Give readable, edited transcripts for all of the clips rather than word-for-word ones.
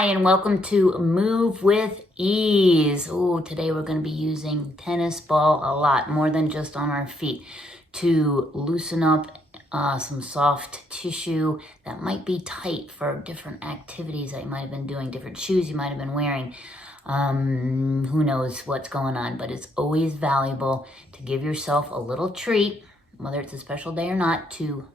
Hi, and welcome to Move with Ease. Oh, today we're going to be using tennis ball a lot, more than just on our feet, to loosen up some soft tissue that might be tight for different activities that you might have been doing, different shoes you might have been wearing. Who knows what's going on, but it's always valuable to give yourself a little treat, whether it's a special day or not, to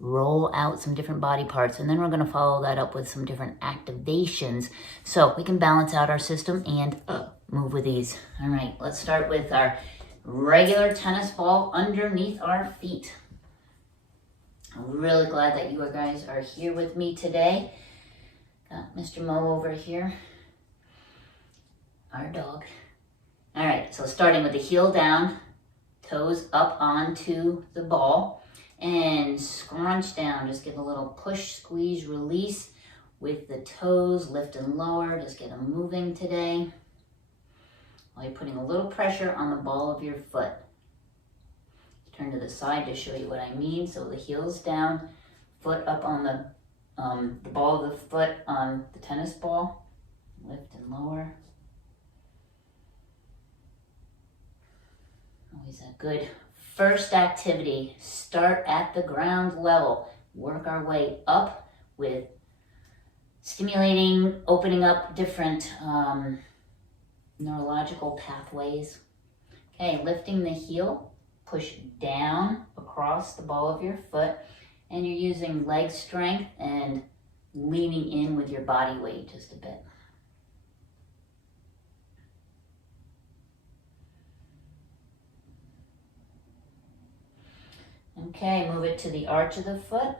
roll out some different body parts, and then we're going to follow that up with some different activations so we can balance out our system and move with ease. All right, let's start with our regular tennis ball underneath our feet. I'm really glad that you guys are here with me today. Got Mr. Mo over here, our dog. All right, so starting with the heel down, toes up onto the ball, and scrunch down. Just give a little push, squeeze, release with the toes, lift and lower. Just get them moving today while you're putting a little pressure on the ball of your foot. Turn to the side to show you what I mean. So the heel's down, foot up on the ball of the foot on the tennis ball. Lift and lower. Always a good first activity. Start at the ground level. Work our way up with stimulating, opening up different neurological pathways. Okay, lifting the heel, push down across the ball of your foot, and you're using leg strength and leaning in with your body weight just a bit. Okay, move it to the arch of the foot.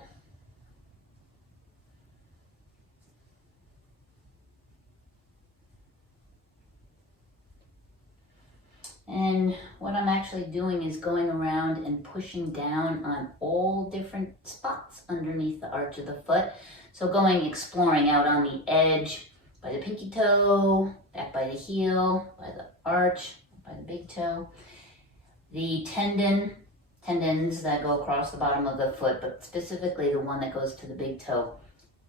And what I'm actually doing is going around and pushing down on all different spots underneath the arch of the foot. So going exploring out on the edge, by the pinky toe, back by the heel, by the arch, by the big toe. The tendons that go across the bottom of the foot, but specifically the one that goes to the big toe,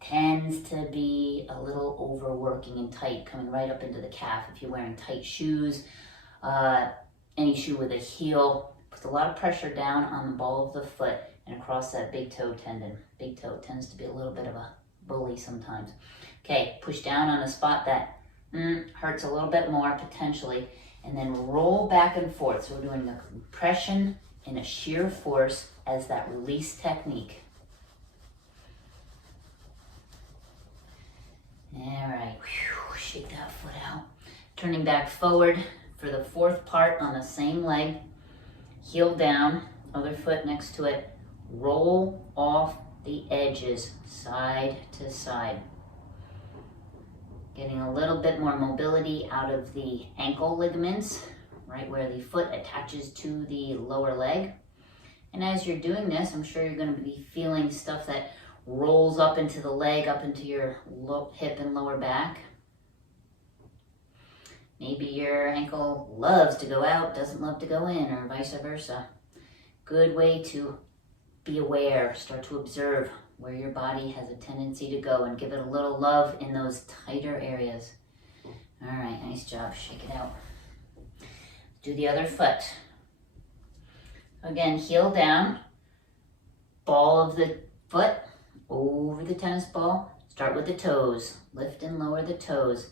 tends to be a little overworking and tight, coming right up into the calf. If you're wearing tight shoes, any shoe with a heel, puts a lot of pressure down on the ball of the foot and across that big toe tendon. Big toe tends to be a little bit of a bully sometimes. Okay, push down on a spot that hurts a little bit more potentially, and then roll back and forth. So we're doing a compression and a shear force as that release technique. All right, shake that foot out. Turning back forward for the fourth part on the same leg. Heel down, other foot next to it. Roll off the edges, side to side. Getting a little bit more mobility out of the ankle ligaments, right where the foot attaches to the lower leg. And as you're doing this, I'm sure you're going to be feeling stuff that rolls up into the leg, up into your hip and lower back. Maybe your ankle loves to go out, doesn't love to go in, or vice versa. Good way to be aware, start to observe where your body has a tendency to go and give it a little love in those tighter areas. All right, nice job. Shake it out. Do the other foot. Again, heel down, ball of the foot over the tennis ball. Start with the toes. Lift and lower the toes.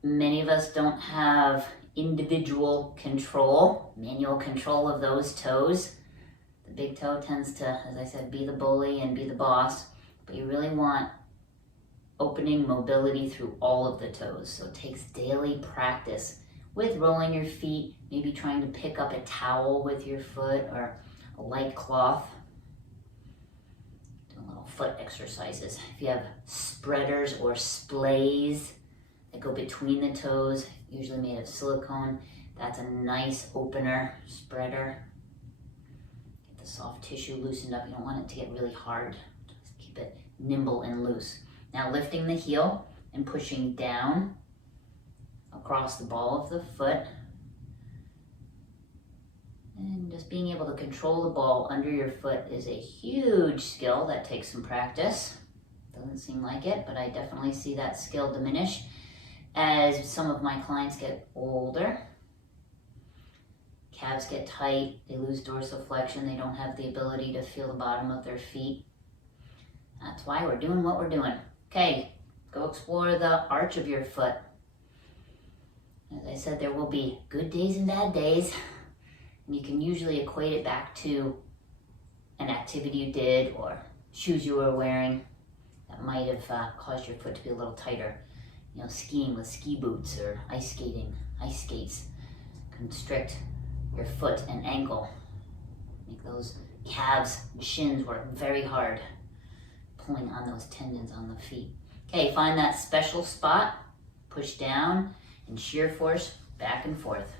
Many of us don't have individual control, manual control of those toes. The big toe tends to, as I said, be the bully and be the boss, but you really want opening mobility through all of the toes. So it takes daily practice with rolling your feet, maybe trying to pick up a towel with your foot or a light cloth. Doing little foot exercises. If you have spreaders or splays that go between the toes, usually made of silicone, that's a nice opener spreader. Get the soft tissue loosened up. You don't want it to get really hard. Just keep it nimble and loose. Now lifting the heel and pushing down across the ball of the foot. And just being able to control the ball under your foot is a huge skill that takes some practice. Doesn't Doesn't seem like it, but I definitely see that skill diminish as some of my clients get older. Calves get tight, they lose dorsiflexion, they don't have the ability to feel the bottom of their feet. That's why we're doing what we're doing. Okay, go explore the arch of your foot. As I said, there will be good days and bad days, and you can usually equate it back to an activity you did or shoes you were wearing that might have caused your foot to be a little tighter. You know, skiing with ski boots or ice skating, ice skates constrict your foot and ankle. Make those calves and shins work very hard, pulling on those tendons on the feet. Okay, find that special spot, push down, and shear force back and forth.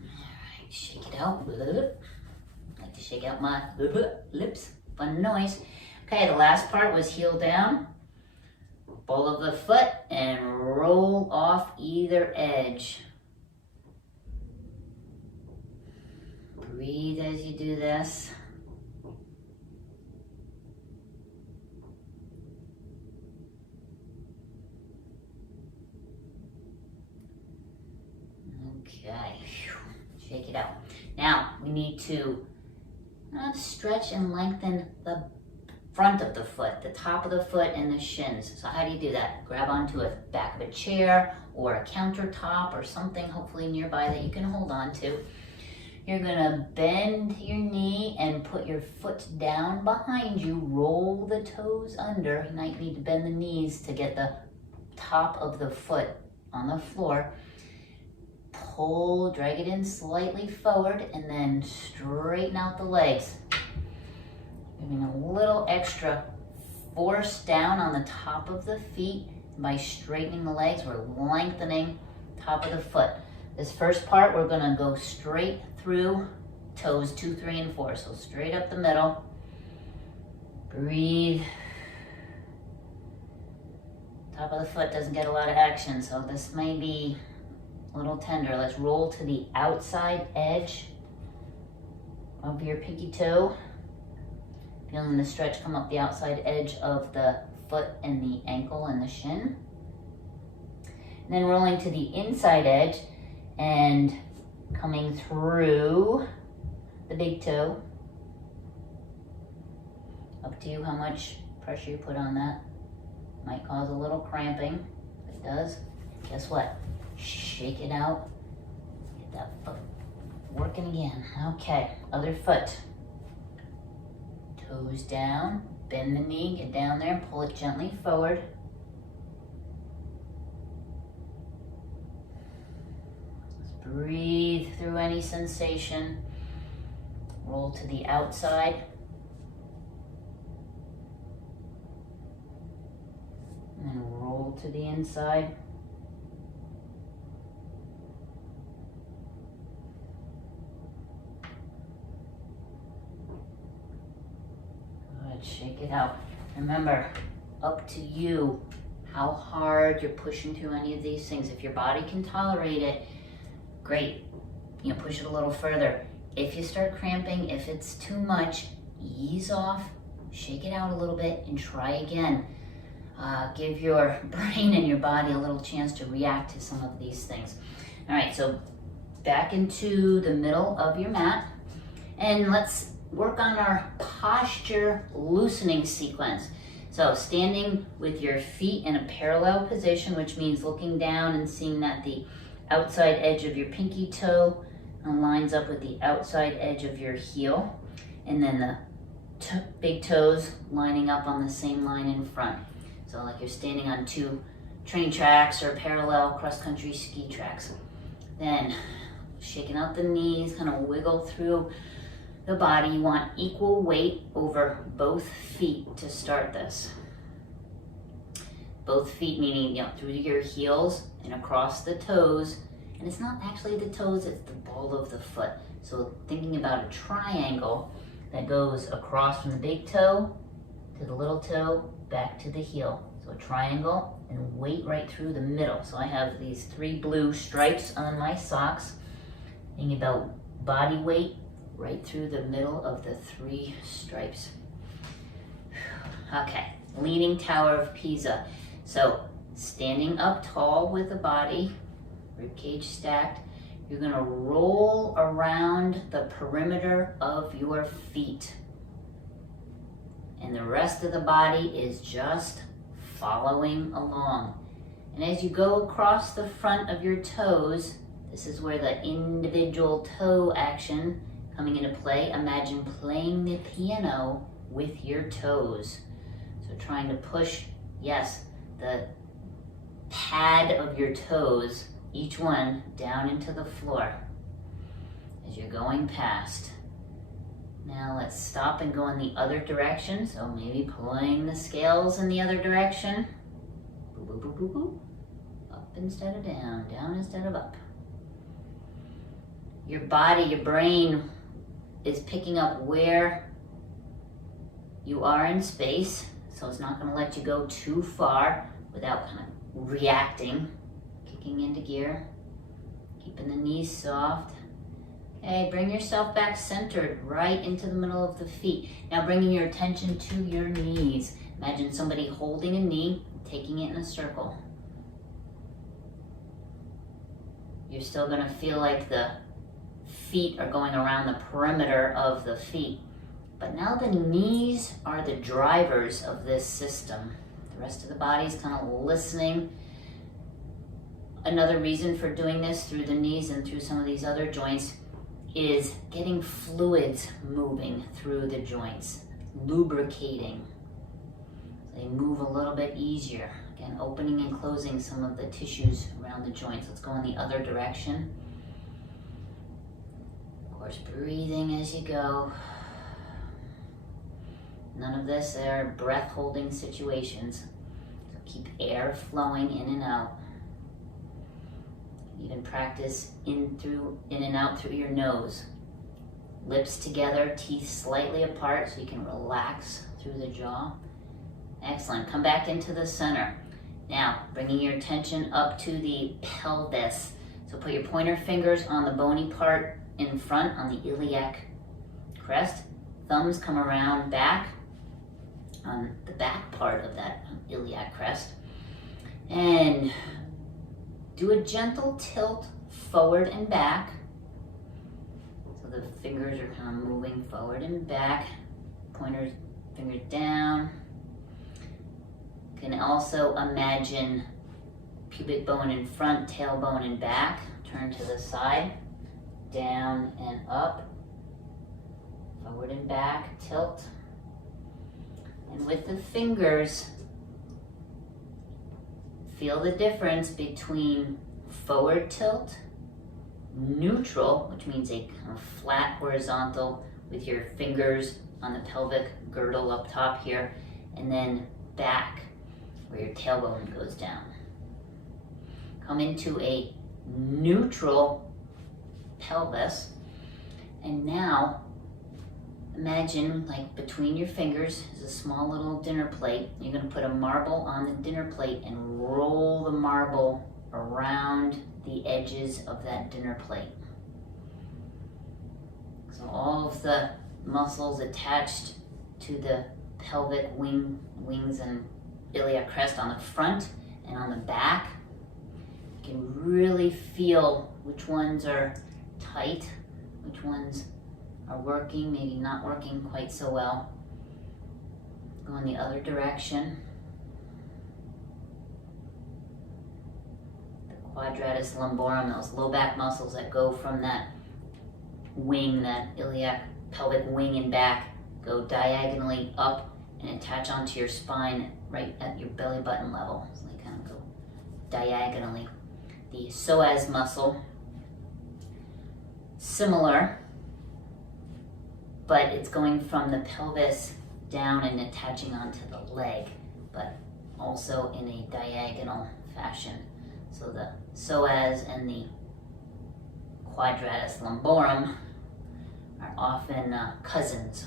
Alright, shake it out. I like to shake out my lips. Fun noise. Okay, the last part was heel down, ball of the foot, and roll off either edge. Breathe as you do this. Okay, shake it out. Now we need to stretch and lengthen the front of the foot, the top of the foot and the shins. So how do you do that? Grab onto a back of a chair or a countertop or something hopefully nearby that you can hold on to. You're gonna bend your knee and put your foot down behind you, roll the toes under. You might need to bend the knees to get the top of the foot on the floor. Pull, drag it in slightly forward, and then straighten out the legs. Giving a little extra force down on the top of the feet. By straightening the legs, we're lengthening top of the foot. This first part, we're gonna go straight through toes 2, 3, and 4. So straight up the middle. Breathe. Top of the foot doesn't get a lot of action, so this may be a little tender. Let's roll to the outside edge of your pinky toe. Feeling the stretch come up the outside edge of the foot and the ankle and the shin. And then rolling to the inside edge and coming through the big toe. Up to you how much pressure you put on that. Might cause a little cramping. If it does, guess what? Shake it out. Get that foot working again. Okay, other foot. Toes down, bend the knee, get down there, pull it gently forward. Just breathe through any sensation. Roll to the outside. And then roll to the inside. Shake it out. Remember, up to you how hard you're pushing through any of these things. If your body can tolerate it, great. You know, push it a little further. If you start cramping, if it's too much, ease off, shake it out a little bit, and try again. Give your brain and your body a little chance to react to some of these things. All right, so back into the middle of your mat, and let's work on our posture loosening sequence. So standing with your feet in a parallel position, which means looking down and seeing that the outside edge of your pinky toe lines up with the outside edge of your heel, and then the big toes lining up on the same line in front. So like you're standing on 2 train tracks or parallel cross-country ski tracks. Then shaking out the knees, kind of wiggle through the body. You want equal weight over both feet to start this. Both feet meaning, through your heels and across the toes. And it's not actually the toes, it's the ball of the foot. So thinking about a triangle that goes across from the big toe to the little toe, back to the heel. So a triangle and weight right through the middle. So I have these 3 blue stripes on my socks. Thinking about body weight right through the middle of the 3 stripes. Okay, Leaning Tower of Pisa. So standing up tall with the body, ribcage stacked, you're gonna roll around the perimeter of your feet. And the rest of the body is just following along. And as you go across the front of your toes, this is where the individual toe action coming into play. Imagine playing the piano with your toes. So trying to push, yes, the pad of your toes, each one down into the floor as you're going past. Now let's stop and go in the other direction. So maybe pulling the scales in the other direction. Boo, boo, boo, boo, boo. Up instead of down, down instead of up. Your body, your brain is picking up where you are in space. So it's not gonna let you go too far without kind of reacting. Kicking into gear, keeping the knees soft. Okay, bring yourself back centered right into the middle of the feet. Now bringing your attention to your knees. Imagine somebody holding a knee, taking it in a circle. You're still gonna feel like the feet are going around the perimeter of the feet. But now the knees are the drivers of this system. The rest of the body is kind of listening. Another reason for doing this through the knees and through some of these other joints is getting fluids moving through the joints, lubricating. So they move a little bit easier. Again, opening and closing some of the tissues around the joints. Let's go in the other direction. Of course, breathing as you go. None of this are breath holding situations. So keep air flowing in and out. Even practice in and out through your nose. Lips together, teeth slightly apart so you can relax through the jaw. Excellent. Come back into the center. Now, bringing your attention up to the pelvis. So put your pointer fingers on the bony part in front on the iliac crest. Thumbs come around back on the back part of that iliac crest. And do a gentle tilt forward and back. So the fingers are kind of moving forward and back. Pointers, fingers down. You can also imagine pubic bone in front, tailbone in back. Turn to the side, down and up. Forward and back, tilt. And with the fingers, feel the difference between forward tilt, neutral, which means a kind of flat horizontal with your fingers on the pelvic girdle up top here, and then back where your tailbone goes down. Come into a neutral pelvis, and now imagine like between your fingers is a small little dinner plate. You're going to put a marble on the dinner plate and roll the marble around the edges of that dinner plate. So all of the muscles attached to the pelvic wings and iliac crest on the front and on the back. You can really feel which ones are tight, which ones are working, maybe not working quite so well. Go in the other direction. The quadratus lumborum, those low back muscles that go from that wing, that iliac pelvic wing and back, go diagonally up and attach onto your spine right at your belly button level. So they kind of go diagonally. The psoas muscle, similar, but it's going from the pelvis down and attaching onto the leg, but also in a diagonal fashion. So the psoas and the quadratus lumborum are often cousins.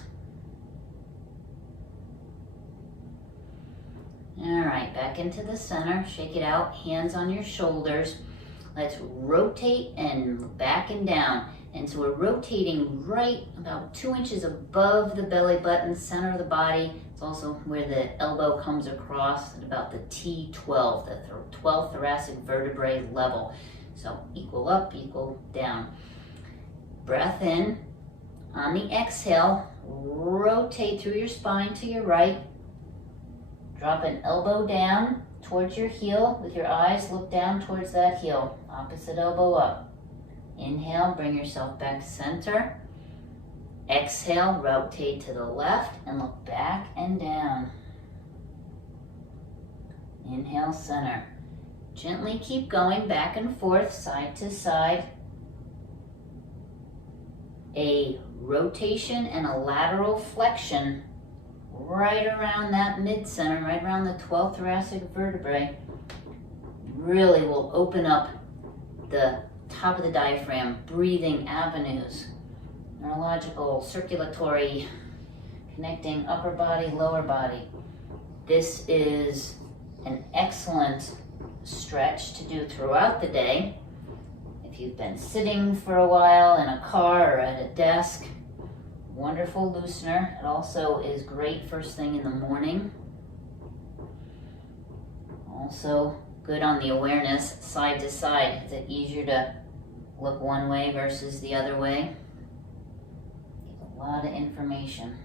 All right, back into the center, shake it out, hands on your shoulders. Let's rotate and back and down. And so we're rotating right about 2 inches above the belly button, center of the body. It's also where the elbow comes across at about the T12, the 12th thoracic vertebrae level. So equal up, equal down. Breath in. On the exhale, rotate through your spine to your right. Drop an elbow down towards your heel with your eyes. Look down towards that heel. Opposite elbow up. Inhale, bring yourself back to center. Exhale, rotate to the left and look back and down. Inhale, center. Gently keep going back and forth, side to side. A rotation and a lateral flexion right around that mid-center, right around the 12th thoracic vertebrae, really will open up the top of the diaphragm, breathing avenues, neurological, circulatory, connecting upper body, lower body. This is an excellent stretch to do throughout the day. If you've been sitting for a while in a car or at a desk, wonderful loosener. It also is great first thing in the morning. Also good on the awareness, side to side. Is it easier to look one way versus the other way? A lot of information.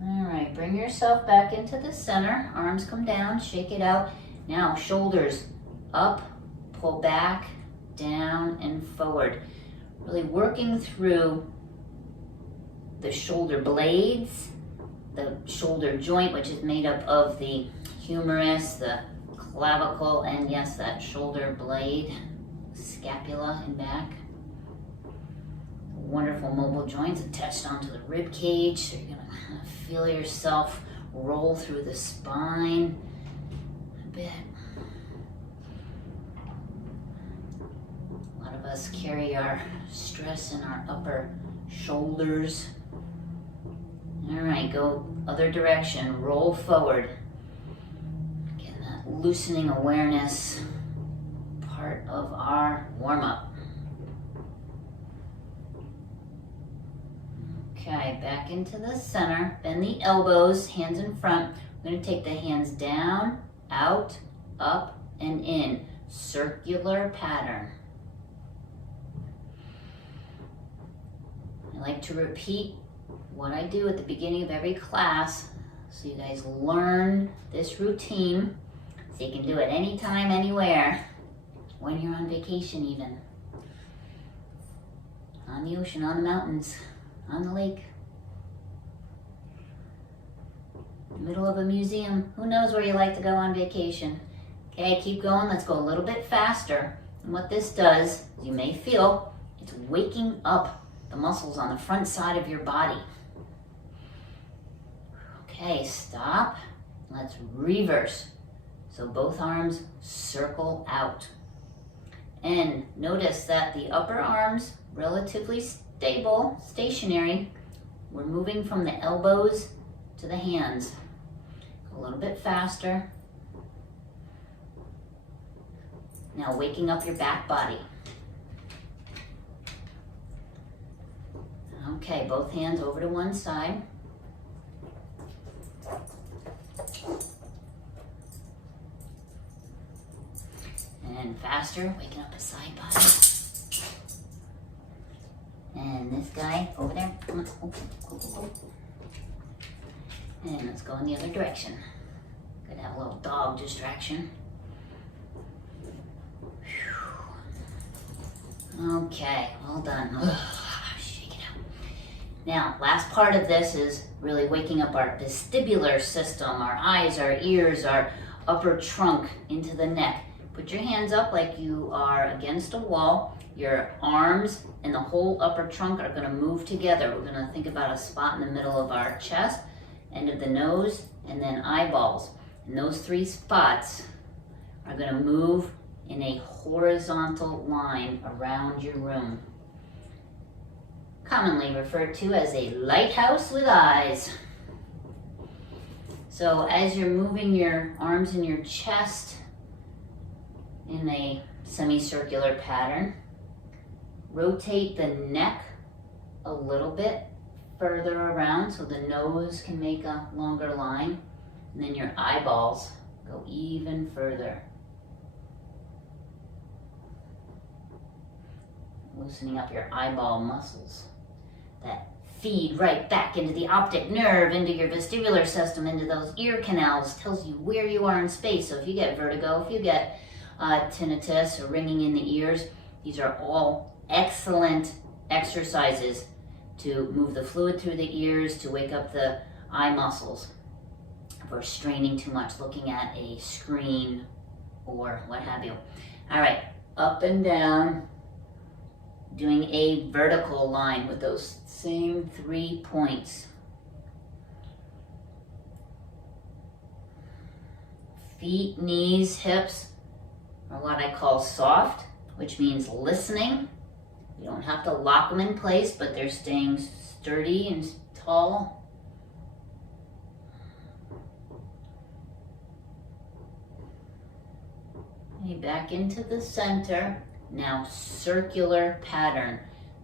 All right, bring yourself back into the center. Arms come down, shake it out. Now shoulders up, pull back, down, and forward. Really working through the shoulder blades, the shoulder joint, which is made up of the humerus, the clavicle, and yes, that shoulder blade, scapula and back. Wonderful mobile joints attached onto the rib cage. So you're gonna feel yourself roll through the spine a bit. A lot of us carry our stress in our upper shoulders. All right, go other direction, roll forward. Getting that loosening awareness part of our warm-up. Okay, back into the center. Bend the elbows, hands in front. We're going to take the hands down, out, up, and in. Circular pattern. I like to repeat what I do at the beginning of every class so you guys learn this routine so you can do it anytime, anywhere, when you're on vacation even. On the ocean, on the mountains, on the lake, middle of a museum. Who knows where you like to go on vacation? Okay, keep going. Let's go a little bit faster. And what this does, you may feel, it's waking up the muscles on the front side of your body. Okay, stop. Let's reverse. So both arms circle out. And notice that the upper arms, relatively stable, stationary. We're moving from the elbows to the hands. A little bit faster. Now waking up your back body. Okay, both hands over to one side. And faster, waking up a side body. And this guy over there. Come on. Go. And let's go in the other direction. Could have a little dog distraction. Okay, all done. Shake it out. Now, last part of this is really waking up our vestibular system, our eyes, our ears, our upper trunk into the neck. Put your hands up like you are against a wall. Your arms and the whole upper trunk are going to move together. We're going to think about a spot in the middle of our chest, end of the nose, and then eyeballs. And those three spots are going to move in a horizontal line around your room. Commonly referred to as a lighthouse with eyes. So as you're moving your arms and your chest in a semicircular pattern, Rotate the neck a little bit further around so the nose can make a longer line. And then your eyeballs go even further. Loosening up your eyeball muscles that feed right back into the optic nerve, into your vestibular system, into those ear canals, tells you where you are in space. So if you get vertigo, if you get tinnitus or ringing in the ears, these are all excellent exercises to move the fluid through the ears, to wake up the eye muscles. If we're straining too much, looking at a screen or what have you. All right, up and down, doing a vertical line with those same 3 points. Feet, knees, hips are what I call soft, which means listening. You don't have to lock them in place, but they're staying sturdy and tall. Okay, back into the center. Now circular pattern.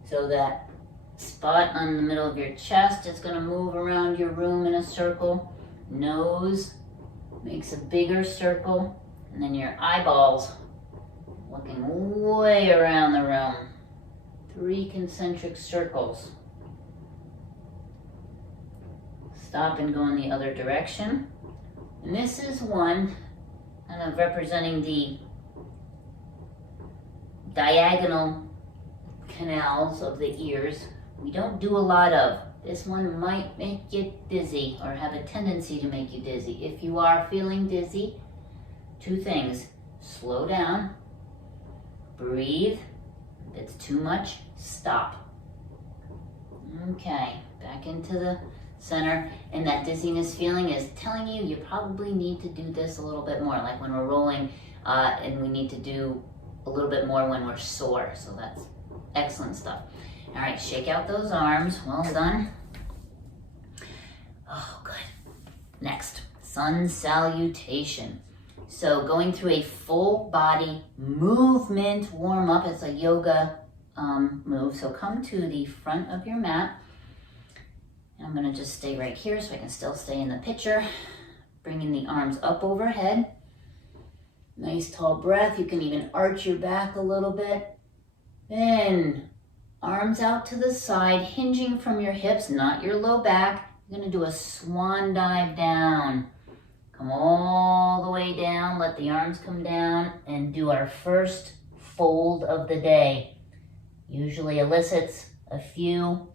So that spot on the middle of your chest is going to move around your room in a circle. Nose makes a bigger circle. And then your eyeballs looking way around the room. 3 concentric circles. Stop and go in the other direction. And this is one kind of representing the diagonal canals of the ears. We don't do a lot of. This one might make you dizzy or have a tendency to make you dizzy. If you are feeling dizzy, 2 things. Slow down, breathe. If it's too much, stop. Okay, back into the center. And that dizziness feeling is telling you you probably need to do this a little bit more, like when we're rolling, and we need to do a little bit more when we're sore. So that's excellent stuff. All right, shake out those arms. Well done. Oh, good. Next, sun salutation. So going through a full body movement warm up. It's a yoga move. So come to the front of your mat. I'm going to just stay right here so I can still stay in the picture. Bringing the arms up overhead. Nice tall breath. You can even arch your back a little bit. Then arms out to the side, hinging from your hips, not your low back. You're going to do a swan dive down. Come all the way down. Let the arms come down and do our first fold of the day. Usually elicits a few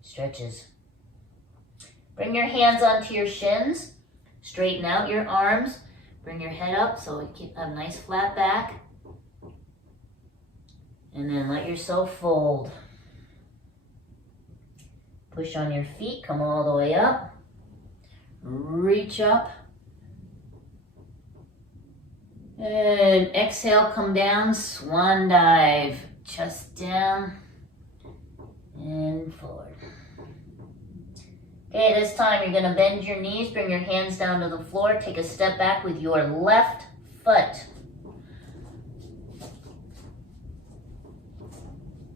stretches. Bring your hands onto your shins. Straighten out your arms. Bring your head up so you keep a nice flat back. And then let yourself fold. Push on your feet, come all the way up. Reach up. And exhale, come down, swan dive. Chest down and forward. Okay, this time you're gonna bend your knees, bring your hands down to the floor, take a step back with your left foot.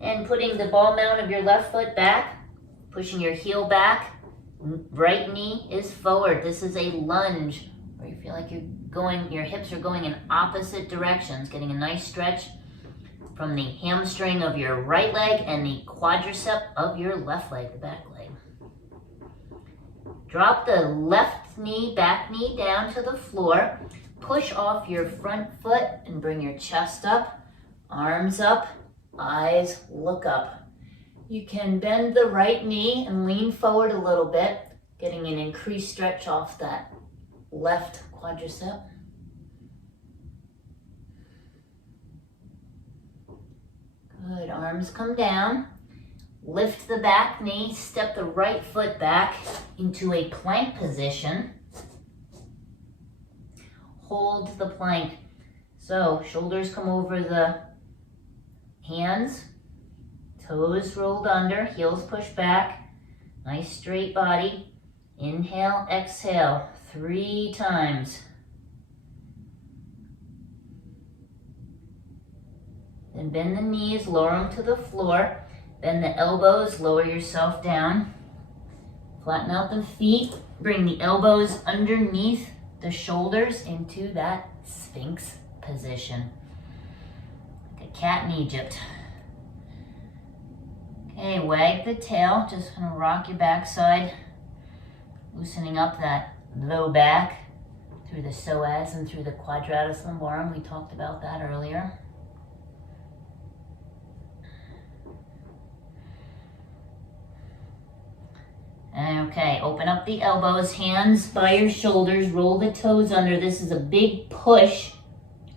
And putting the ball mount of your left foot back, pushing your heel back, right knee is forward. This is a lunge where you feel like your hips are going in opposite directions, getting a nice stretch from the hamstring of your right leg and the quadricep of your left leg, the back leg. Drop the left knee, back knee down to the floor. Push off your front foot and bring your chest up, arms up, eyes look up. You can bend the right knee and lean forward a little bit, getting an increased stretch off that left quadricep. Good, arms come down. Lift the back knee, step the right foot back into a plank position. Hold the plank. So shoulders come over the hands, toes rolled under, heels push back. Nice straight body. Inhale, exhale, 3 times. Then bend the knees, lower them to the floor. Bend the elbows, lower yourself down. Flatten out the feet. Bring the elbows underneath the shoulders into that Sphinx position. Like a cat in Egypt. Okay, wag the tail. Just gonna rock your backside. Loosening up that low back through the psoas and through the quadratus lumborum. We talked about that earlier. Okay, open up the elbows, hands by your shoulders, roll the toes under. This is a big push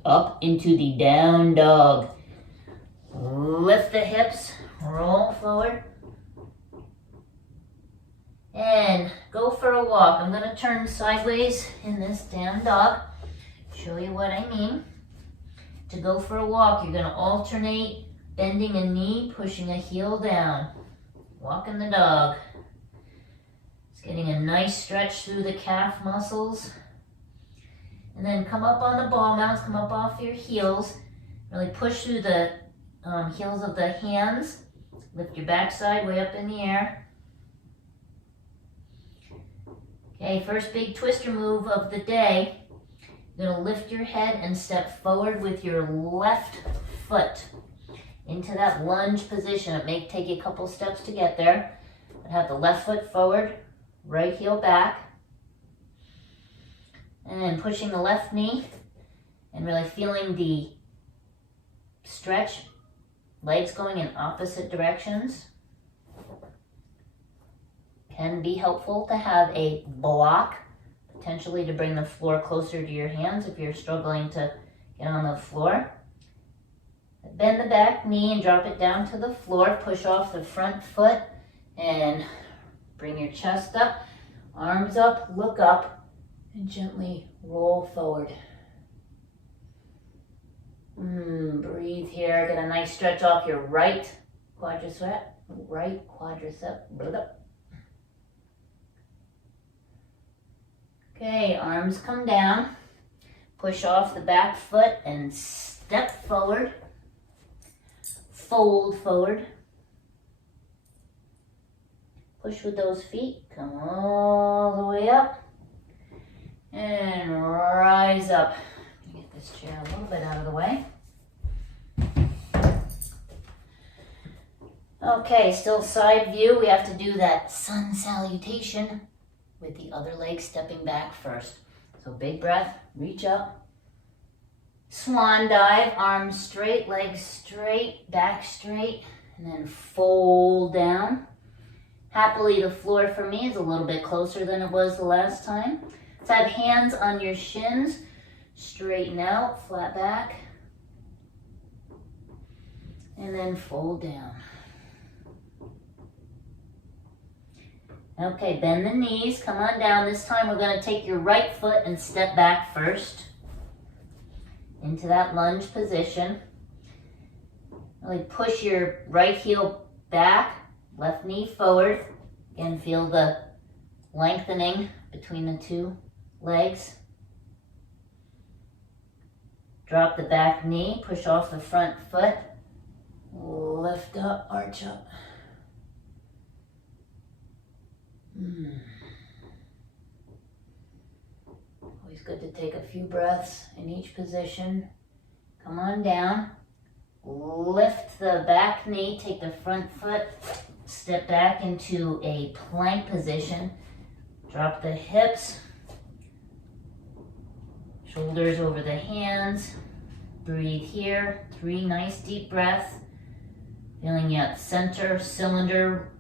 up into the down dog. Lift the hips, roll forward. And go for a walk. I'm gonna turn sideways in this down dog. Show you what I mean. To go for a walk, you're gonna alternate bending a knee, pushing a heel down. Walking the dog. It's getting a nice stretch through the calf muscles. And then come up on the ball mounts, come up off your heels. Really push through the heels of the hands. Lift your backside way up in the air. Okay, first big twister move of the day. You're gonna lift your head and step forward with your left foot into that lunge position. It may take you a couple steps to get there, but have the left foot forward, right heel back, and then pushing the left knee and really feeling the stretch, legs going in opposite directions. Can be helpful to have a block, potentially to bring the floor closer to your hands if you're struggling to get on the floor. Bend the back knee and drop it down to the floor. Push off the front foot and bring your chest up, arms up, look up, and gently roll forward. Breathe here. Get a nice stretch off your right quadricep. Okay, arms come down. Push off the back foot and step forward. Fold forward. Push with those feet. Come all the way up. And rise up. Get this chair a little bit out of the way. Okay, still side view. We have to do that sun salutation with the other leg stepping back first. So big breath, reach up. Swan dive, arms straight, legs straight, back straight, and then fold down. Happily, the floor for me is a little bit closer than it was the last time. So have hands on your shins, straighten out, flat back, and then fold down. Okay, bend the knees, come on down. This time we're gonna take your right foot and step back first into that lunge position. Really push your right heel back, left knee forward. Again, feel the lengthening between the two legs. Drop the back knee, push off the front foot. Lift up, arch up. Always good to take a few breaths in each position. Come on down. Lift the back knee, take the front foot, step back into a plank position. Drop the hips, shoulders over the hands. Breathe here. 3 nice deep breaths. Feeling your center cylinder,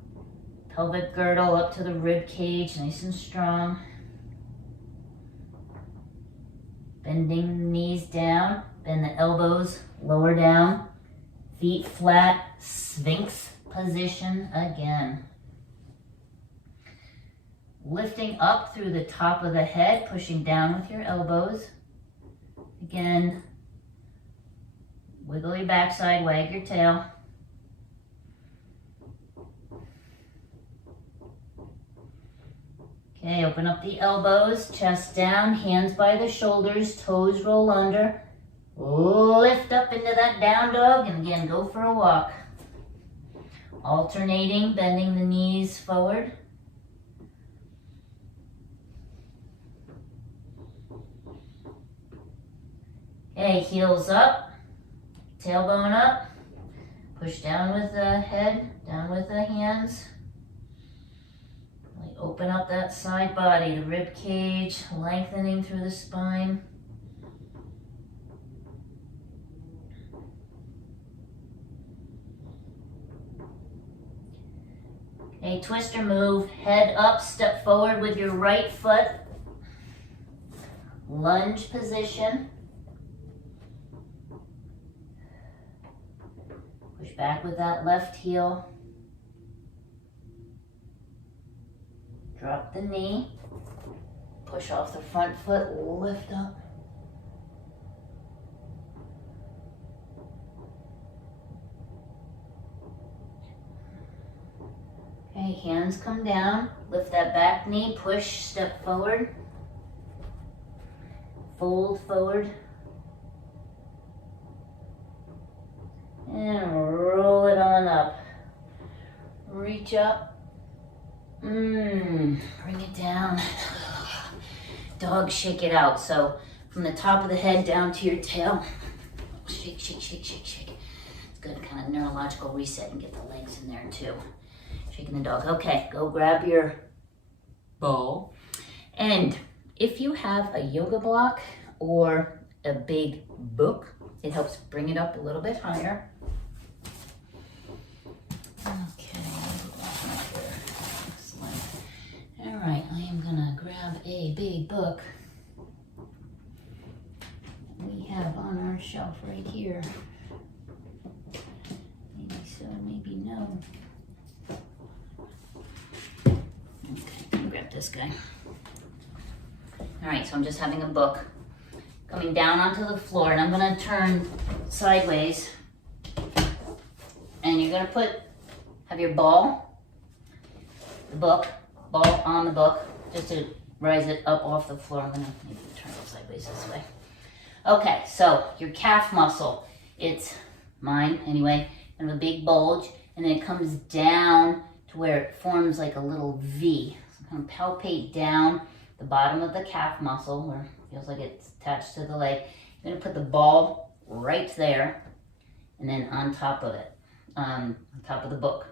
pelvic girdle up to the rib cage, nice and strong. Bending the knees down, bend the elbows, lower down, feet flat, Sphinx position again. Lifting up through the top of the head, pushing down with your elbows. Again, wiggle your backside, wag your tail. Okay, open up the elbows, chest down, hands by the shoulders, toes roll under. Lift up into that down dog and again go for a walk. Alternating, bending the knees forward. Okay, heels up, tailbone up, push down with the head, down with the hands. Really open up that side body, the rib cage, lengthening through the spine. Okay, twist or move, head up, step forward with your right foot. Lunge position. Push back with that left heel. Drop the knee. Push off the front foot, lift up. Okay, hands come down. Lift that back knee, push, step forward. Fold forward. And roll it on up. Reach up. Bring it down. Dog, shake it out. So from the top of the head down to your tail. Shake, shake, shake, shake, shake. It's good to kind of neurological reset and get the legs in there too. Shaking the dog. Okay, go grab your ball. And if you have a yoga block or a big book, it helps bring it up a little bit higher. Okay, excellent. All right, I am gonna grab a big book we have on our shelf right here. Maybe so, maybe no. Okay, I'm gonna grab this guy. All right, so I'm just having a book coming down onto the floor, and I'm gonna turn sideways, and you're gonna have your ball on the book, just to rise it up off the floor. I'm gonna maybe turn it sideways this way. Okay, so your calf muscle, it's mine anyway, and a big bulge, and then it comes down to where it forms like a little V. So I'm gonna palpate down the bottom of the calf muscle where it feels like it's attached to the leg. You're gonna put the ball right there, and then on top of it, on top of the book.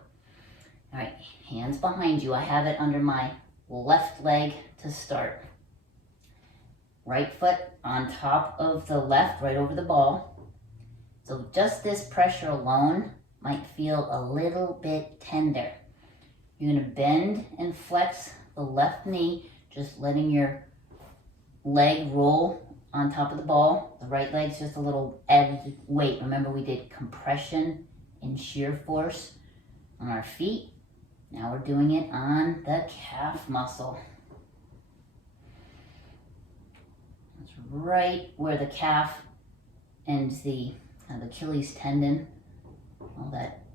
All right, hands behind you. I have it under my left leg to start. Right foot on top of the left, right over the ball. So just this pressure alone might feel a little bit tender. You're gonna bend and flex the left knee, just letting your leg roll on top of the ball. The right leg's just a little added weight. Remember, we did compression and shear force on our feet. Now we're doing it on the calf muscle. That's right where the calf and the Achilles tendon, all that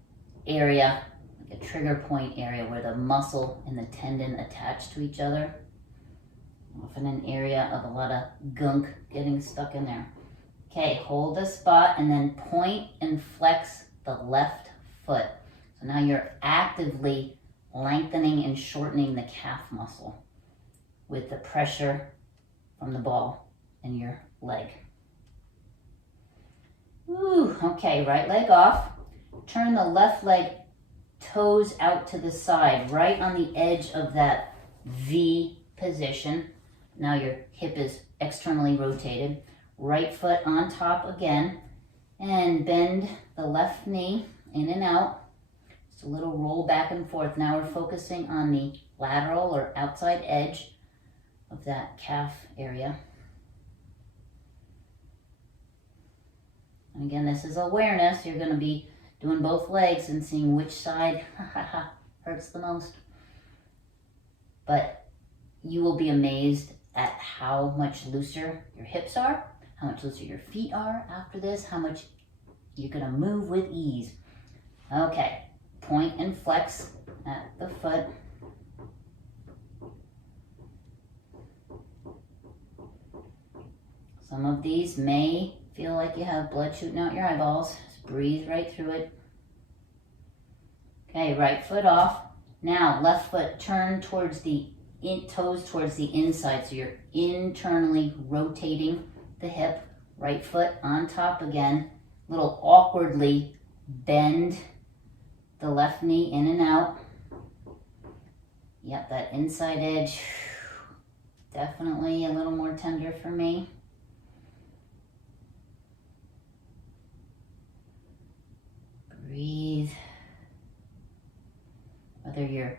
area, like a trigger point area where the muscle and the tendon attach to each other. Often an area of a lot of gunk getting stuck in there. Okay, hold the spot and then point and flex the left foot. So now you're actively lengthening and shortening the calf muscle with the pressure from the ball in your leg. Ooh, okay, right leg off. Turn the left leg toes out to the side, right on the edge of that V position. Now your hip is externally rotated. Right foot on top again, and bend the left knee in and out. Just a little roll back and forth. Now we're focusing on the lateral or outside edge of that calf area. And again, this is awareness. You're going to be doing both legs and seeing which side hurts the most. But you will be amazed at how much looser your hips are, how much looser your feet are after this, how much you're going to move with ease. Okay, point and flex at the foot. Some of these may feel like you have blood shooting out your eyeballs, just breathe right through it. Okay, right foot off. Now, left foot turn towards the toes towards the inside, so you're internally rotating the hip. Right foot on top again. A little awkwardly bend the left knee in and out. Yep, that inside edge, definitely a little more tender for me. Breathe. Whether your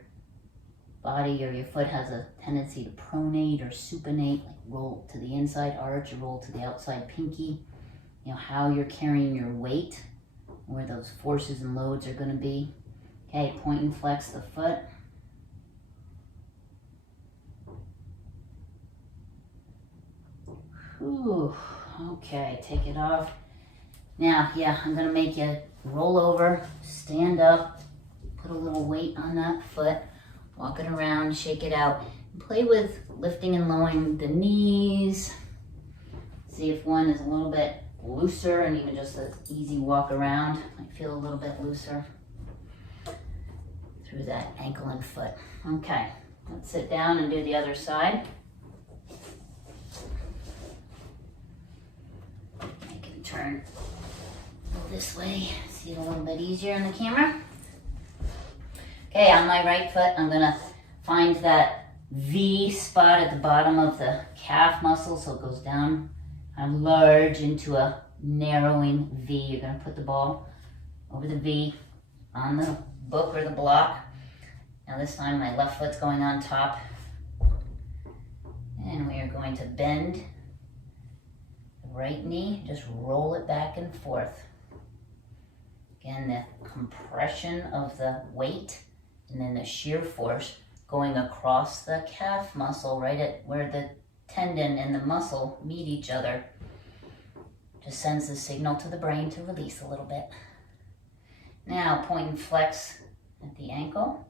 body or your foot has a tendency to pronate or supinate, like roll to the inside arch or roll to the outside pinky, you know, how you're carrying your weight, where those forces and loads are going to be. Okay, point and flex the foot. Whew. Okay, take it off. Now, yeah, I'm going to make you roll over, stand up, put a little weight on that foot, walk it around, shake it out. Play with lifting and lowering the knees. See if one is a little bit looser, and even just an easy walk around might feel a little bit looser through that ankle and foot. Okay, let's sit down and do the other side. I can turn this way, see it a little bit easier in the camera. Okay, on my right foot, I'm gonna find that V spot at the bottom of the calf muscle, so it goes down large into a narrowing V. You're gonna put the ball over the V on the book or the block. Now this time my left foot's going on top. And we are going to bend the right knee, just roll it back and forth. Again, the compression of the weight and then the shear force going across the calf muscle right at where the tendon and the muscle meet each other. Just sends the signal to the brain to release a little bit. Now point and flex at the ankle.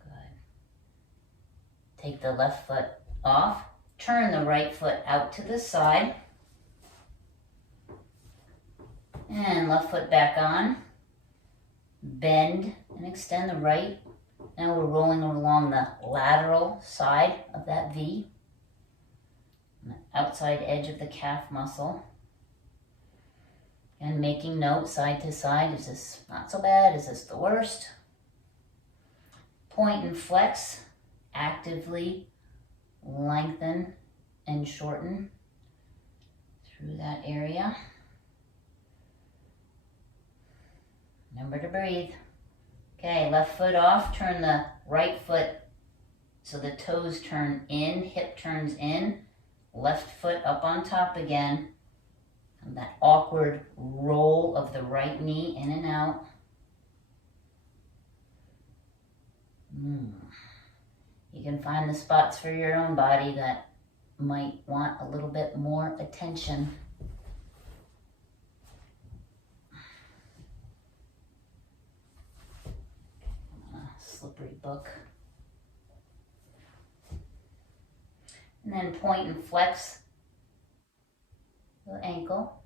Good. Take the left foot off. Turn the right foot out to the side. And left foot back on. Bend and extend the right. Now we're rolling along the lateral side of that V. On the outside edge of the calf muscle. And making note side to side. Is this not so bad? Is this the worst? Point and flex. Actively lengthen and shorten through that area. Remember to breathe. Okay, left foot off, turn the right foot so the toes turn in, hip turns in, left foot up on top again. And that awkward roll of the right knee in and out. You can find the spots for your own body that might want a little bit more attention. Slippery book. And then point and flex the ankle.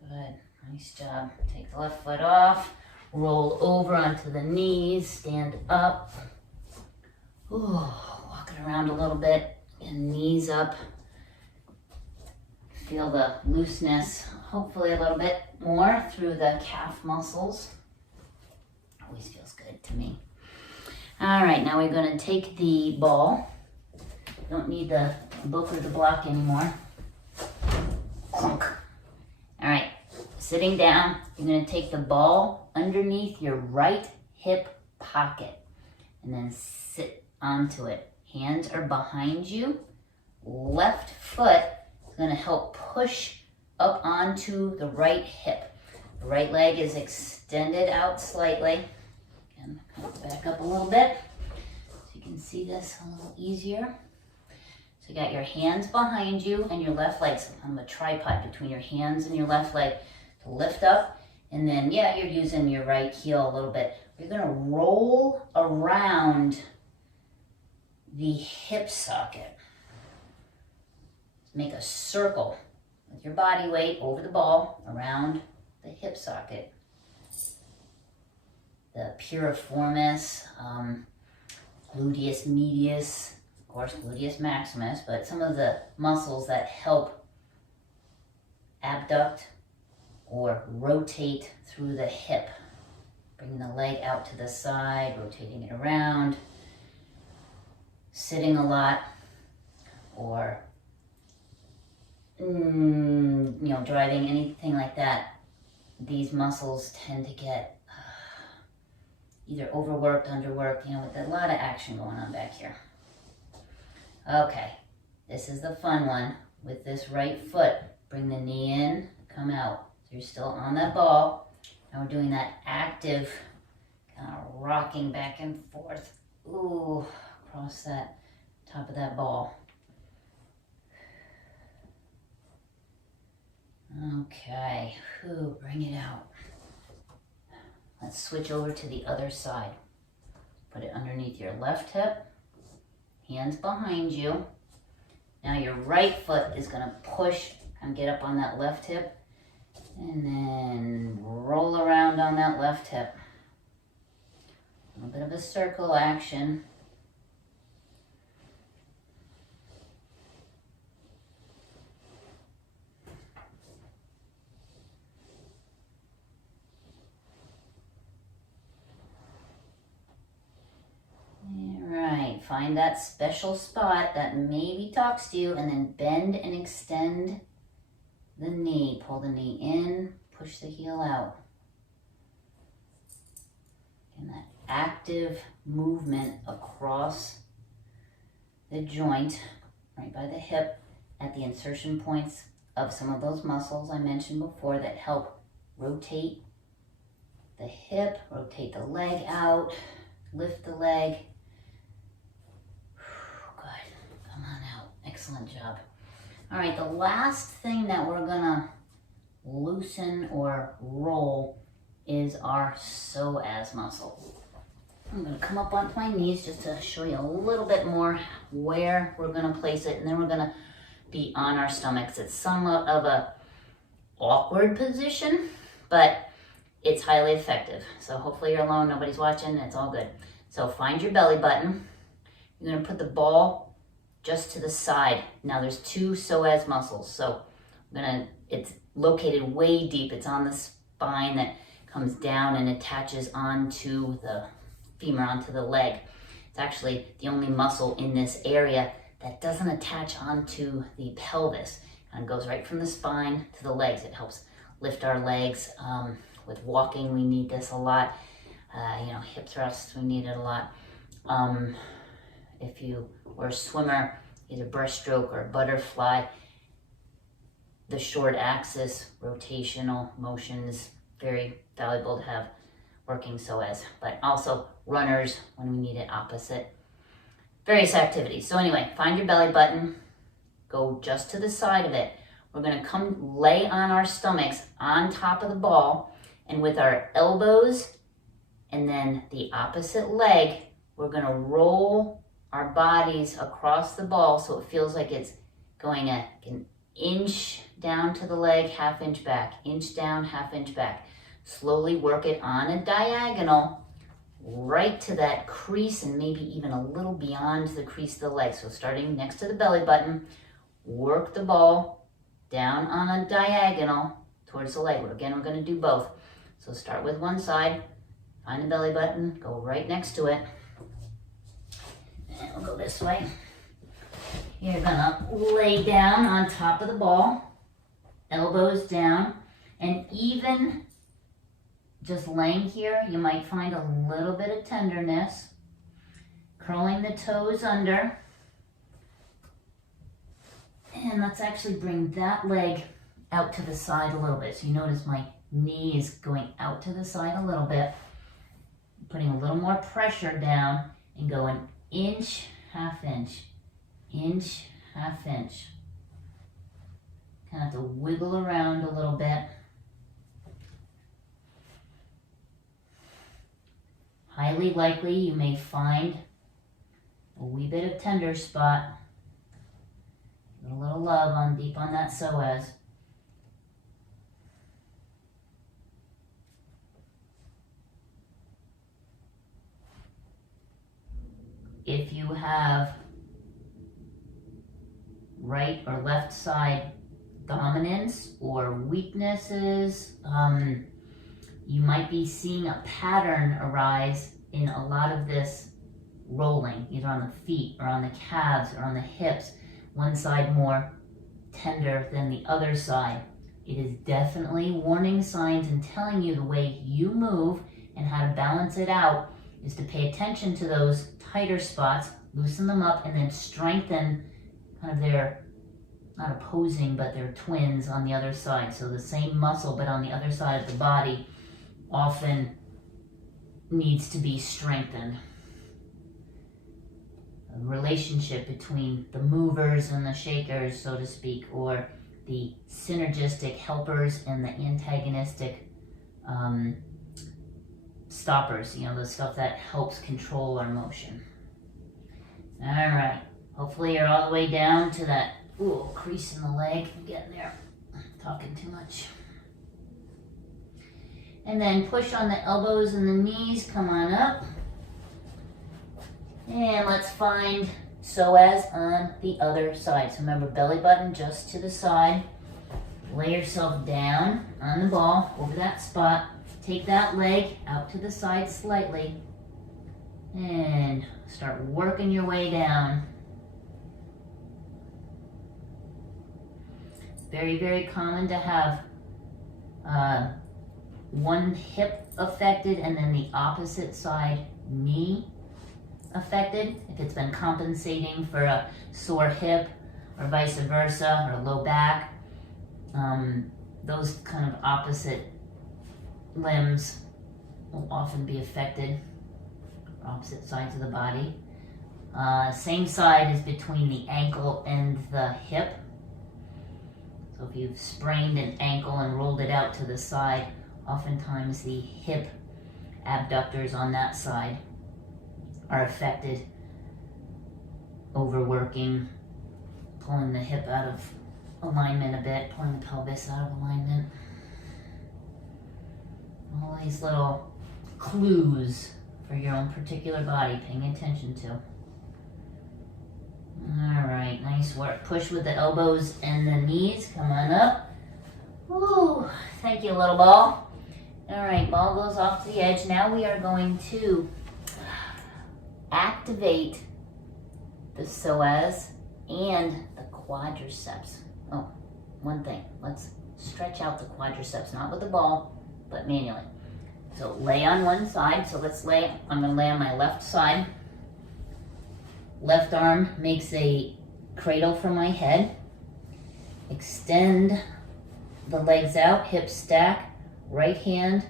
Good, nice job. Take the left foot off. Roll over onto the knees, stand up. Ooh, walking around a little bit, and knees up. Feel the looseness, hopefully a little bit more through the calf muscles. Always feels good to me. All right, now we're gonna take the ball. Don't need the book or the block anymore. Clunk. All right, sitting down, you're gonna take the ball underneath your right hip pocket and then sit onto it. Hands are behind you. Left foot is going to help push up onto the right hip. The right leg is extended out slightly. Again, back up a little bit so you can see this a little easier. So you got your hands behind you and your left leg on the tripod between your hands and your left leg to lift up And then, yeah, you're using your right heel a little bit. You're gonna roll around the hip socket. Make a circle with your body weight over the ball around the hip socket. The piriformis, gluteus medius, of course gluteus maximus, but some of the muscles that help abduct or rotate through the hip. Bringing the leg out to the side, rotating it around, sitting a lot, or driving, anything like that. These muscles tend to get either overworked, underworked, with a lot of action going on back here. Okay, this is the fun one. With this right foot, bring the knee in, come out. So you're still on that ball. Now we're doing that active kind of rocking back and forth. Ooh, across that top of that ball. Okay, bring it out. Let's switch over to the other side. Put it underneath your left hip, hands behind you. Now your right foot is gonna push and get up on that left hip, and then roll around on that left hip. A little bit of a circle action. Alright, find that special spot that maybe talks to you, and then bend and extend the knee. Pull the knee in, push the heel out. And that active movement across the joint, right by the hip, at the insertion points of some of those muscles I mentioned before that help rotate the hip, rotate the leg out, lift the leg. Good, come on out, excellent job. All right, the last thing that we're gonna loosen or roll is our psoas muscle. I'm gonna come up onto my knees just to show you a little bit more where we're gonna place it, and then we're gonna be on our stomachs. It's somewhat of a awkward position, but it's highly effective. So hopefully you're alone, nobody's watching, it's all good. So find your belly button. You're gonna put the ball just to the side. Now there's two psoas muscles. So it's located way deep. It's on the spine that comes down and attaches onto the femur, onto the leg. It's actually the only muscle in this area that doesn't attach onto the pelvis. And it goes right from the spine to the legs. It helps lift our legs. With walking, we need this a lot. Hip thrusts, we need it a lot. If you were a swimmer, either breaststroke or butterfly, the short axis rotational motions, very valuable to have working psoas, but also runners when we need it opposite. Various activities. So anyway, find your belly button, go just to the side of it. We're gonna come lay on our stomachs on top of the ball, and with our elbows and then the opposite leg, we're gonna roll our bodies across the ball so it feels like it's going an inch down to the leg, half inch back, inch down, half inch back. Slowly work it on a diagonal right to that crease, and maybe even a little beyond the crease of the leg. So starting next to the belly button, work the ball down on a diagonal towards the leg. Again, we're gonna do both. So start with one side, find the belly button, go right next to it. And we'll go this way. You're gonna lay down on top of the ball, elbows down, and even just laying here, you might find a little bit of tenderness. Curling the toes under. And let's actually bring that leg out to the side a little bit. So you notice my knee is going out to the side a little bit. Putting a little more pressure down and going inch, half inch, inch, half inch. Kind of have to wiggle around a little bit. highly likely you may find a wee bit of tender spot. A little love on deep on that psoas. If you have right or left side dominance or weaknesses, you might be seeing a pattern arise in a lot of this rolling, either on the feet or on the calves or on the hips. One side more tender than the other side. It is definitely warning signs and telling you the way you move and how to balance it out is to pay attention to those tighter spots, loosen them up, and then strengthen kind of their, not opposing, but their twins on the other side. So the same muscle, but on the other side of the body, often needs to be strengthened. A relationship between the movers and the shakers, so to speak, or the synergistic helpers and the antagonistic stoppers, the stuff that helps control our motion. All right, hopefully you're all the way down to that crease in the leg. I'm getting there, talking too much. And then push on the elbows and the knees, come on up. And let's find psoas on the other side. So remember, belly button just to the side. Lay yourself down on the ball over that spot. Take that leg out to the side slightly and start working your way down. It's very, very common to have one hip affected and then the opposite side knee affected. If it's been compensating for a sore hip or vice versa, or low back, those kind of opposite limbs will often be affected, opposite sides of the body. Same side is between the ankle and the hip. So if you've sprained an ankle and rolled it out to the side, oftentimes the hip abductors on that side are affected. Overworking, pulling the hip out of alignment a bit, pulling the pelvis out of alignment. All these little clues for your own particular body, paying attention to. All right, nice work. Push with the elbows and the knees. Come on up. Woo, thank you, little ball. All right, ball goes off to the edge. Now we are going to activate the psoas and the quadriceps. Oh, one thing. Let's stretch out the quadriceps, not with the ball, but manually. So lay on one side. So I'm going to lay on my left side. Left arm makes a cradle for my head. Extend the legs out, hips stack, right hand,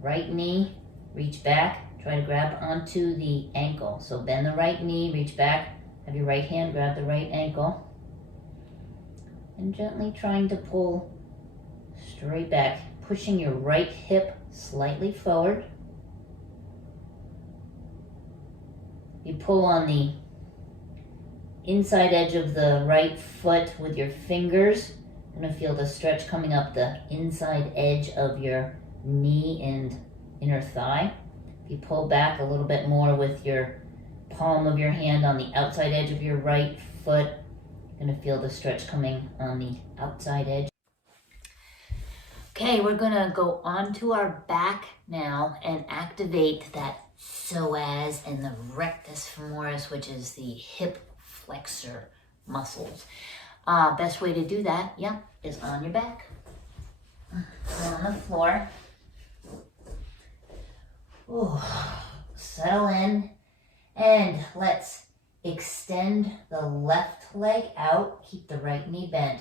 right knee, reach back. Try to grab onto the ankle. So bend the right knee, reach back, have your right hand grab the right ankle. And gently trying to pull straight back, pushing your right hip slightly forward. You pull on the inside edge of the right foot with your fingers. You're going to feel the stretch coming up the inside edge of your knee and inner thigh. If you pull back a little bit more with your palm of your hand on the outside edge of your right foot, you're going to feel the stretch coming on the outside edge. Okay, we're going to go onto our back now and activate that psoas and the rectus femoris, which is the hip flexor muscles. Best way to do that, is on your back. On the floor. Ooh, settle in, and let's extend the left leg out. Keep the right knee bent.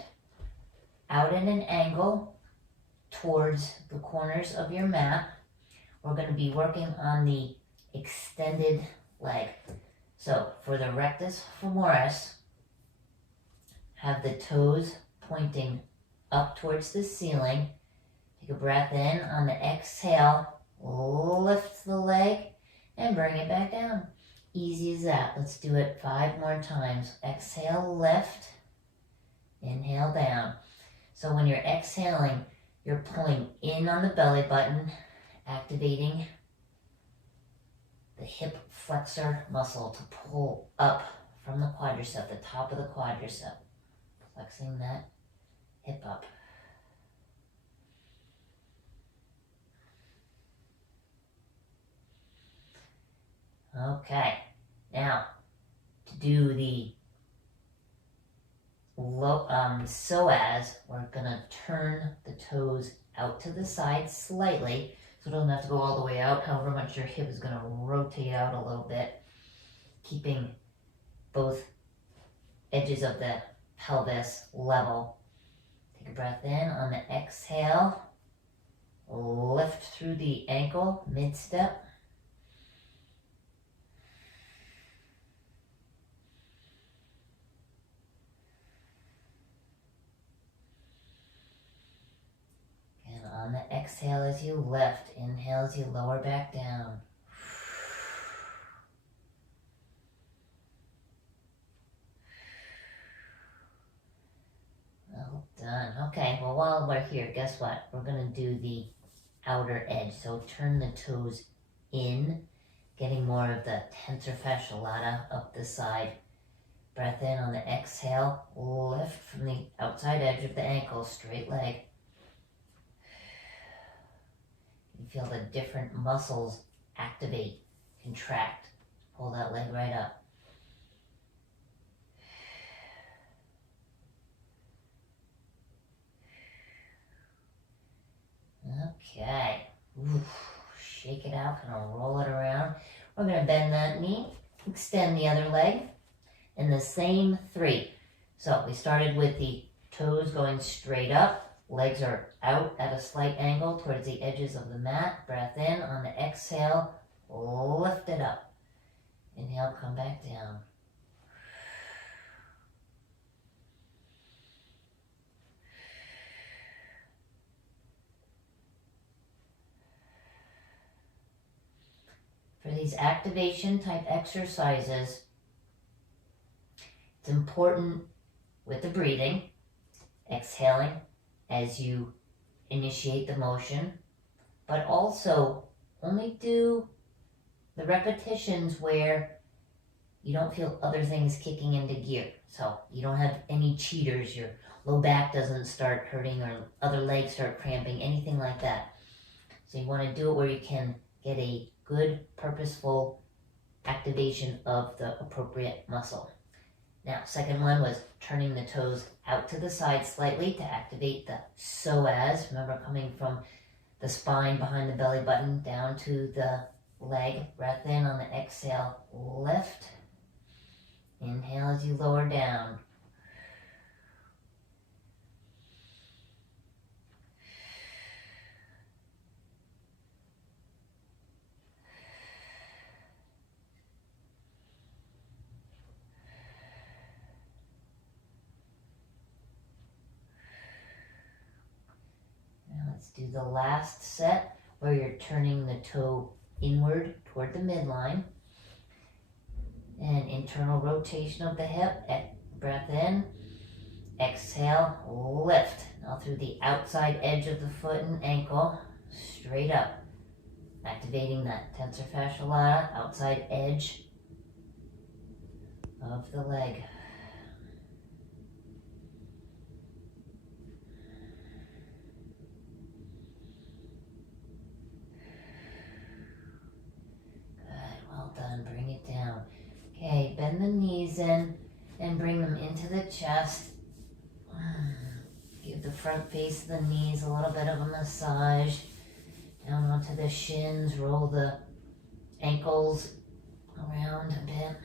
Out at an angle towards the corners of your mat. We're going to be working on the extended leg. So for the rectus femoris, have the toes pointing up towards the ceiling. Take a breath in. On the exhale, lift the leg and bring it back down. Easy as that. Let's do it 5 more times. Exhale, lift. Inhale, down. So when you're exhaling, you're pulling in on the belly button, activating the hip flexor muscle to pull up from the quadricep, the top of the quadricep. Flexing that hip up. Okay, now to do the psoas, we're gonna turn the toes out to the side slightly, so it doesn't have to go all the way out, however much your hip is gonna rotate out a little bit, keeping both edges of the pelvis level. Take a breath in. On the exhale, lift through the ankle, mid-step. And on the exhale as you lift, inhale as you lower back down. Well done. Okay, well while we're here, guess what? We're going to do the outer edge. So turn the toes in, getting more of the tensor fasciae lata up the side. Breath in on the exhale, lift from the outside edge of the ankle, straight leg. You feel the different muscles activate, contract. Pull that leg right up. Okay, shake it out, kind of roll it around. We're going to bend that knee, extend the other leg, and the same 3. So we started with the toes going straight up, legs are out at a slight angle towards the edges of the mat. Breath in, on the exhale, lift it up. Inhale, come back down. For these activation type exercises, it's important with the breathing, exhaling as you initiate the motion, but also only do the repetitions where you don't feel other things kicking into gear. So you don't have any cheaters, your low back doesn't start hurting or other legs start cramping, anything like that. So you want to do it where you can get a good, purposeful activation of the appropriate muscle. Now, second one was turning the toes out to the side slightly to activate the psoas. Remember, coming from the spine behind the belly button down to the leg. Breath in on the exhale, lift. Inhale as you lower down. Let's do the last set where you're turning the toe inward toward the midline. And internal rotation of the hip. Breath in. Exhale, lift. Now through the outside edge of the foot and ankle, straight up. Activating that tensor fasciae lata, outside edge of the leg. Done. Bring it down. Okay, bend the knees in and bring them into the chest. Give the front face of the knees a little bit of a massage. Down onto the shins, roll the ankles around a bit.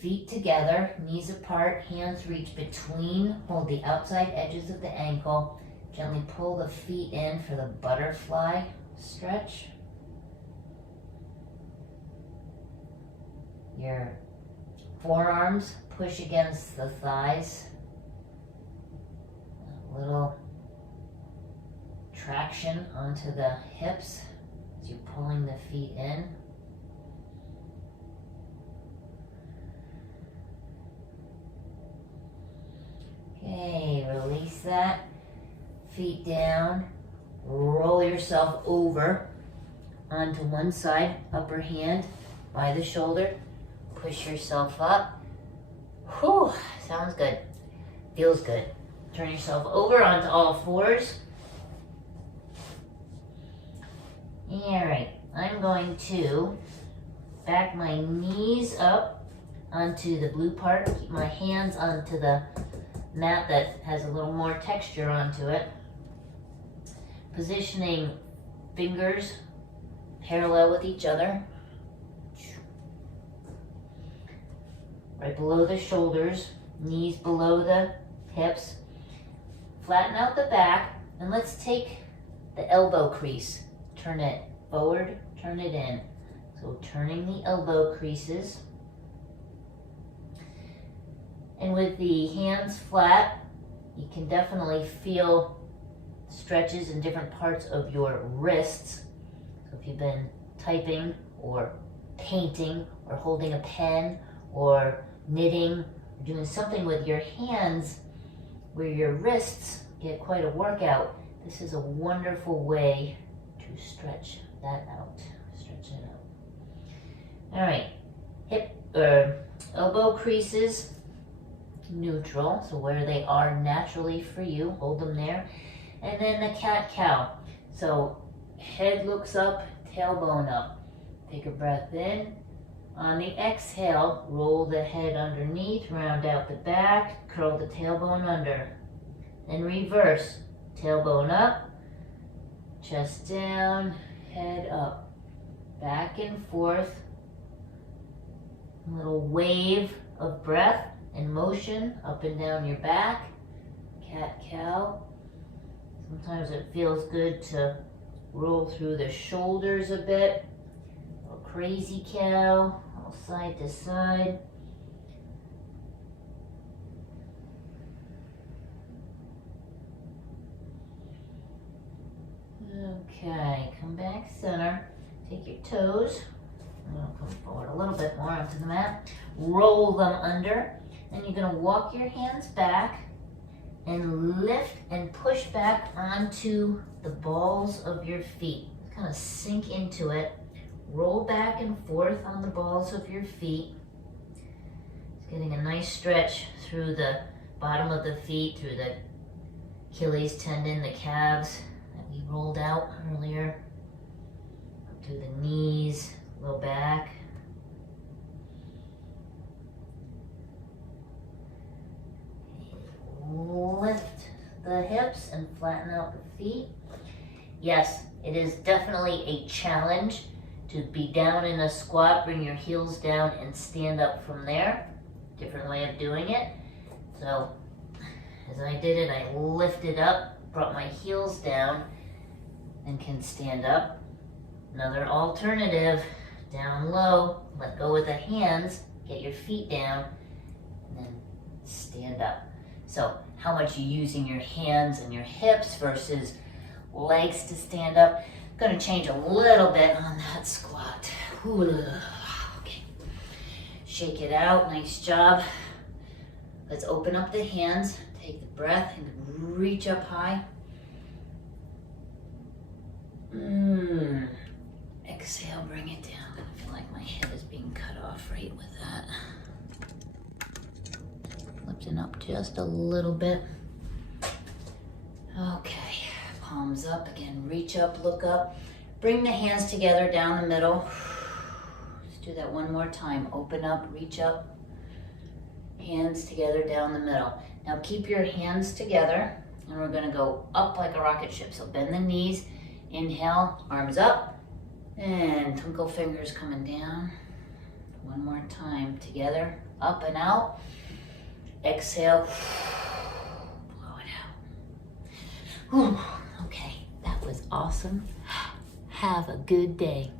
Feet together, knees apart, hands reach between, hold the outside edges of the ankle. Gently pull the feet in for the butterfly stretch. Your forearms push against the thighs. A little traction onto the hips as you're pulling the feet in. Okay, release that. Feet down. Roll yourself over onto one side, upper hand by the shoulder. Push yourself up. Whew, sounds good. Feels good. Turn yourself over onto all fours. All right, I'm going to back my knees up onto the blue part. Keep my hands onto the mat that has a little more texture onto it. Positioning fingers parallel with each other. Right below the shoulders, knees below the hips. Flatten out the back, and let's take the elbow crease. Turn it forward, turn it in. So turning the elbow creases. And with the hands flat, you can definitely feel stretches in different parts of your wrists. So if you've been typing or painting or holding a pen or knitting, or doing something with your hands where your wrists get quite a workout, this is a wonderful way to stretch that out. Stretch it out. All right, elbow creases neutral, so where they are naturally for you, hold them there. And then the cat-cow. So head looks up, tailbone up. Take a breath in. On the exhale, roll the head underneath, round out the back, curl the tailbone under. Then reverse, tailbone up, chest down, head up. Back and forth. A little wave of breath and motion up and down your back. Cat-cow. Sometimes it feels good to roll through the shoulders a bit. A little crazy cow, a little side to side. Okay, come back center. Take your toes. Come forward a little bit more onto the mat. Roll them under. Then you're going to walk your hands back and lift and push back onto the balls of your feet. Kind of sink into it. Roll back and forth on the balls of your feet. It's getting a nice stretch through the bottom of the feet, through the Achilles tendon, the calves that we rolled out earlier, up to the knees, low back. Lift the hips and flatten out the feet. Yes, it is definitely a challenge to be down in a squat, bring your heels down and stand up from there. Different way of doing it. So as I did it, I lifted up, brought my heels down, and can stand up. Another alternative, down low, let go with the hands, get your feet down, and then stand up. So how much you're using your hands and your hips versus legs to stand up. Gonna change a little bit on that squat. Okay. Shake it out, nice job. Let's open up the hands, take the breath and reach up high. Exhale, bring it down. I feel like my head is being cut off right with that. Lifting up just a little bit. Okay, palms up again, reach up, look up. Bring the hands together down the middle. Let's do that one more time. Open up, reach up. Hands together down the middle. Now keep your hands together and we're gonna go up like a rocket ship. So bend the knees, inhale, arms up, and twinkle fingers coming down. One more time, together, up and out. Exhale, blow it out. Okay, that was awesome. Have a good day.